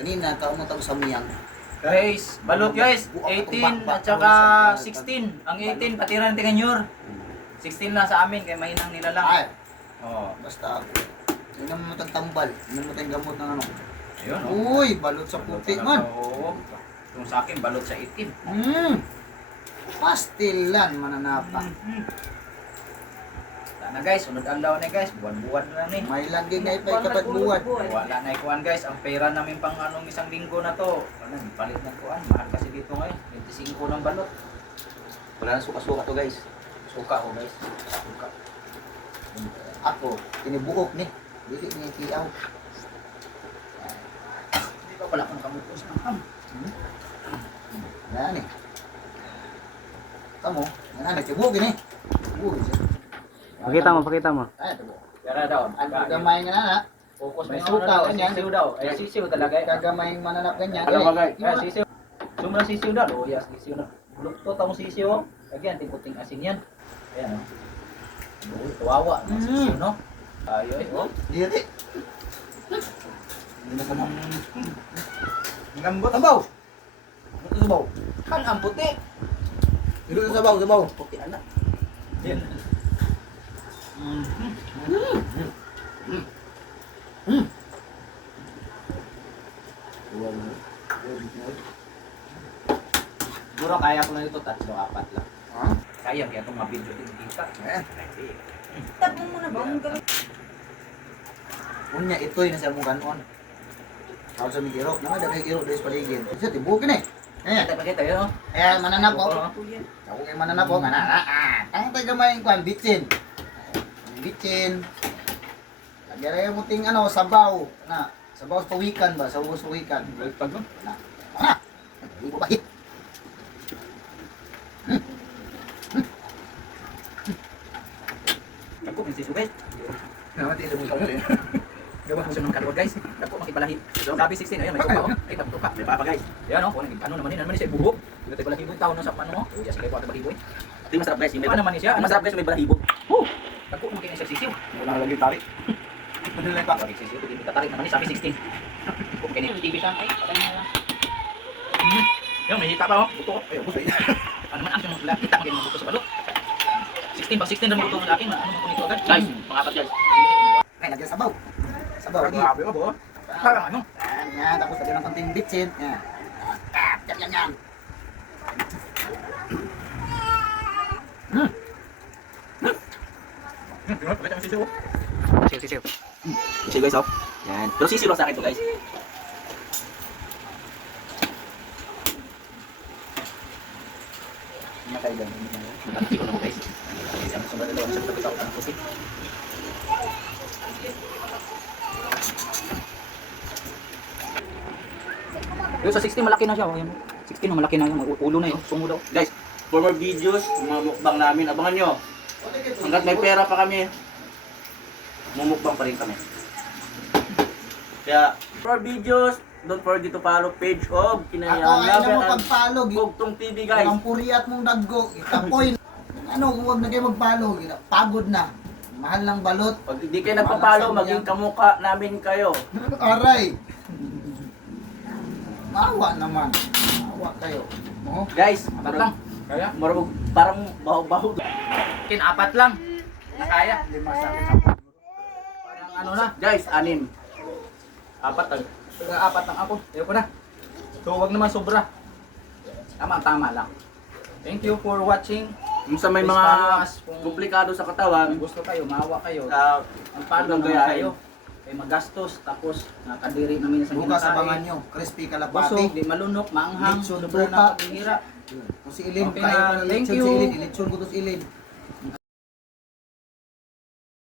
Kanina, kaumutang sa miyang. Guys, balot guys. 18 at saka 16. Ang 18, patiran ti kanyor. 16 na sa amin, kaya mahinang nila lang. Ay, Oh, basta ako. Hindi mo matagtambal. Hindi mo tayong gamot ng ano. ayun oh. Uy, balot sa puti man. Oo. Yung sa akin, balot sa itim. Pastilan, mananapa. Sana guys, sunod adlaw na guys. Buwan-buwan na ni. May lagi nga ipay kapat buwan. Wala na ikuan guys. Ang pera namin pang anong isang linggo na to. Ano, palit ng kuan. Mahal kasi dito ngayon. 25 ng balot. Wala na suka-suka to guys. Suka oh guys. Suka. Ako, tinibuok ni. Dili ni tiyaw. Hindi ba wala kang kamutos ng ham? Yan eh. Tamo, yan nagtibuok ni. Tibuok siya. Pakita mo. Ay, tibuok. Yara daw. Ang gamay nga na. Focus May may suka, suka. ganyan. Sisiw daw. Ay sisiw talaga. Kagamay mananap ganyan. Alam mo guys. Ay sisiw. Sumra sisiw daw. Oh yes, sisiw na. Bulok to tamo sisiw oh. Lagyan ting asin yan. Ayan oh. Oh, tuwawa ng sisiw no. Ayoy oh. Dili. Hindi na ka nang ngambot. Sabaw. Ito sabaw. Kan ang puti. Ito sabaw. Puti anak. Yan. Siguro kaya ko na ito 3-4 lang. Ha? Kaya kaya itong mabidyo din kita. Eh. Tapos mo na ba ang gamit? Unya ito'y nasa mong kanon. Ako sa may kirok. Naman dagay kirok dahil sa paligid. Kasi tibukin eh. Kita pa kita yun. Eh, mananap ko. Oo. Ako kay mananap ko. Ang tayo gamay ko, bitsin. Bitsin. Lagyan rin mo ting ano, sabaw. Sabaw sa pawikan ba? Sabaw sa pawikan. Balik pag no? Hindi ko bahit. Ako may sisu guys. Namati sa mga kawal eh. Gawa ko siya ng kalwag guys. Ako makipalahi. So, sabi 16, ayun, may tuka oh. Ay, tuka. May papa guys. Yan oh, ano naman yun. Ano naman siya ibuhok. Hindi tayo balahibo. Tao na sa ano mo. Uy, sige po ato balahibo eh. Ito yung masarap guys. Yung may Ano naman siya? Ang masarap guys yung may balahibo. Ako makinig siya sisiw. Wala lagi tarik. Ano lang pa? Sabi sisiw. Hindi ka tarik naman eh. Sabi 16. Kung kinig TV siya. Ay, patay na lang. Yan, may hita pa oh. Buto ko. Ayun, buto eh. Ano man action mo sila. Kita magiging buto sa balot. 16 pa 16 na buto ng laki. Ano mo nito agad? Guys, pangapat guys. Ay, lagyan sabaw. Sabaw. Grabe, grabe oh, bo. Parang ano? Yan, tapos lagyan ng konting bitsin. Yan. Yan. Pakita mo sisiw. Sisiw. Sisiw guys oh. Yan. Pero sisiw lang sa akin to guys. Matay gan. Matati ko na guys. Ang sunod na lang sa tabi-tabi ang puti. Yung sa 16 malaki na siya. Oh. Yan. 16 malaki na yung ulo na yun. Sungo daw. Guys, for more videos, mga mukbang namin, abangan nyo. Hanggat may pera pa kami, mumukbang pa rin kami. Kaya, for more videos, don't forget to follow page of Ako, Kinayang ayaw na mo pagpalog. Bugtong TV guys. Ang puriat mong daggo. Itapoy. Ano, kung huwag na kayo magpalog. Pagod na. Mahal ng balot. Pag hindi kayo nagpapalo, maging kamukha namin kayo. Aray. Maawa naman. Maawa kayo. Oh. Guys, Apat lang. Kaya? parang baho-baho. Apat lang. Nakaya. Lima sa akin. Parang ano na. Guys, 6. Apat lang. Apat lang ako. Ayaw ko na. So, wag naman sobra. Tama lang. Thank you for watching. Yung sa may Please mga follow us kung- komplikado sa katawan, Kung gusto kayo, maawa kayo. Ang paano Huwag naman gayahin. kayo? Kay magastos, tapos nakadiri namin sa Bukas abangan nyo. Crispy kalapati. Busog, di malunok, maanghang, Lechon sobra tupa. na paghihirap. Kung si Ilin, Okay kaya na, mo ng thank lechon you. si Ilin. Ilechon ko to si Ilin.